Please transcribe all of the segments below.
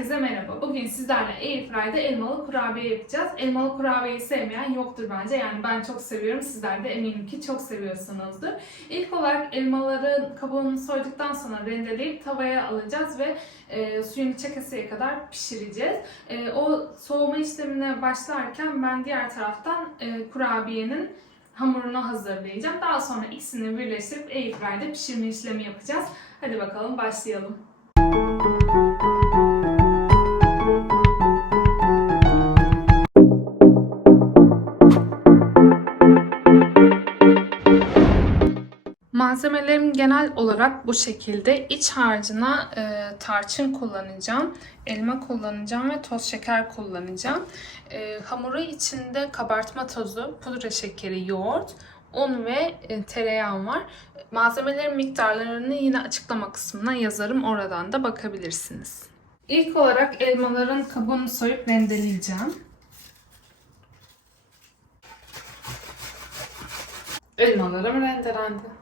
Herkese merhaba. Bugün sizlerle Airfry'de elmalı kurabiye yapacağız. Elmalı kurabiyeyi sevmeyen yoktur bence. Yani ben çok seviyorum. Sizler de eminim ki çok seviyorsunuzdur. İlk olarak elmaların kabuğunu soyduktan sonra rendeleyip tavaya alacağız ve e, suyunu çekesiye kadar pişireceğiz. E, o soğuma işlemine başlarken ben diğer taraftan e, kurabiyenin hamurunu hazırlayacağım. Daha sonra ikisini birleştirip Airfry'de pişirme işlemi yapacağız. Hadi bakalım başlayalım. Malzemelerim genel olarak bu şekilde. İç harcına e, tarçın kullanacağım, elma kullanacağım ve toz şeker kullanacağım. E, hamuru içinde kabartma tozu, pudra şekeri, yoğurt, un ve e, tereyağım var. Malzemelerin miktarlarını yine açıklama kısmına yazarım. Oradan da bakabilirsiniz. İlk olarak elmaların kabuğunu soyup rendeleyeceğim. Elmalarım rendelendi.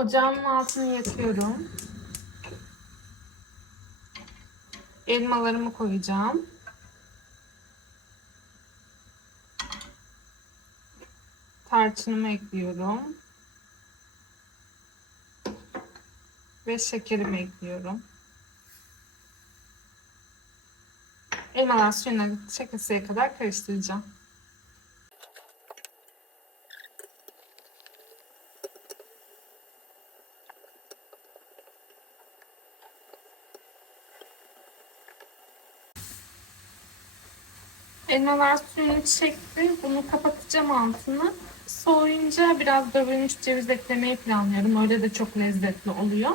Ocağımın altını yakıyorum. Elmalarımı koyacağım. Tarçınımı ekliyorum. Ve şekerimi ekliyorum. Elmalar suyuna çekesiye kadar karıştıracağım. Elmalar suyunu çekti. Bunu kapatacağım altını. Soğuyunca biraz dövülmüş ceviz eklemeyi planlıyorum. Öyle de çok lezzetli oluyor.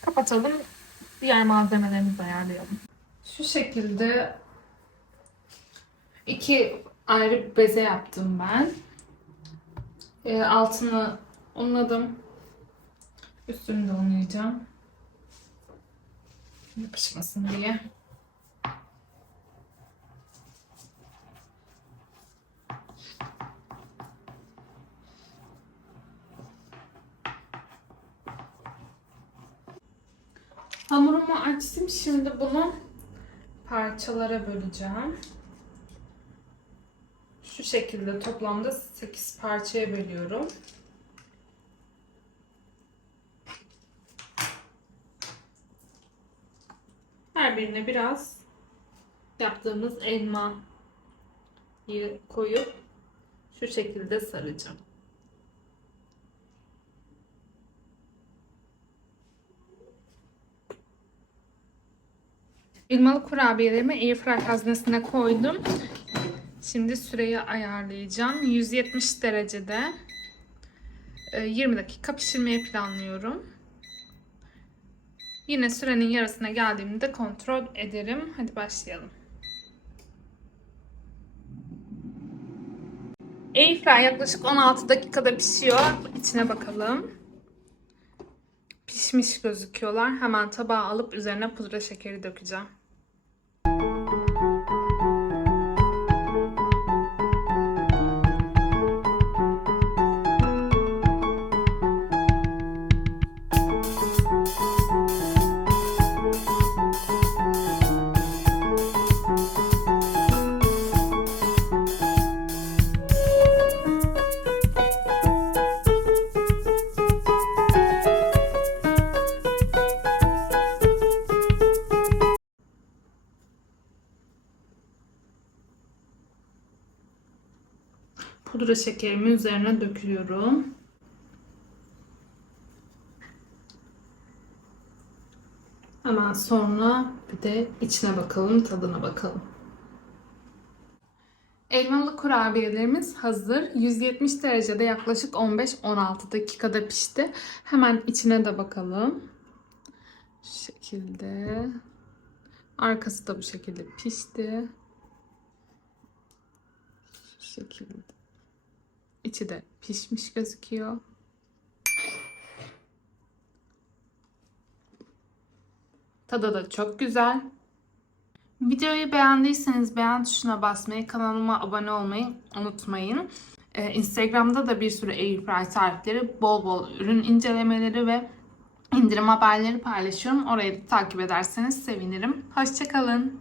Kapatalım. Diğer malzemelerimizi ayarlayalım. Şu şekilde iki ayrı beze yaptım ben. Ee, altını unladım. Üstünü de unlayacağım. Yapışmasın diye. Hamurumu açtım. Şimdi bunu parçalara böleceğim. Şu şekilde toplamda 8 parçaya bölüyorum. Her birine biraz yaptığımız elmayı koyup şu şekilde saracağım. Elmalı kurabiyelerimi airfryer haznesine koydum. Şimdi süreyi ayarlayacağım. 170 derecede 20 dakika pişirmeyi planlıyorum. Yine sürenin yarısına geldiğimde kontrol ederim. Hadi başlayalım. Airfryer yaklaşık 16 dakikada pişiyor. İçine bakalım. Pişmiş gözüküyorlar. Hemen tabağa alıp üzerine pudra şekeri dökeceğim. Pudra şekerimi üzerine döküyorum. Hemen sonra bir de içine bakalım, tadına bakalım. Elmalı kurabiyelerimiz hazır. 170 derecede yaklaşık 15-16 dakikada pişti. Hemen içine de bakalım. Şu şekilde. Arkası da bu şekilde pişti. Şu şekilde. İçi de pişmiş gözüküyor. Tadı da çok güzel. Videoyu beğendiyseniz beğen tuşuna basmayı, kanalıma abone olmayı unutmayın. Ee, Instagram'da da bir sürü airfryer tarifleri, bol bol ürün incelemeleri ve indirim haberleri paylaşıyorum. Orayı da takip ederseniz sevinirim. Hoşçakalın.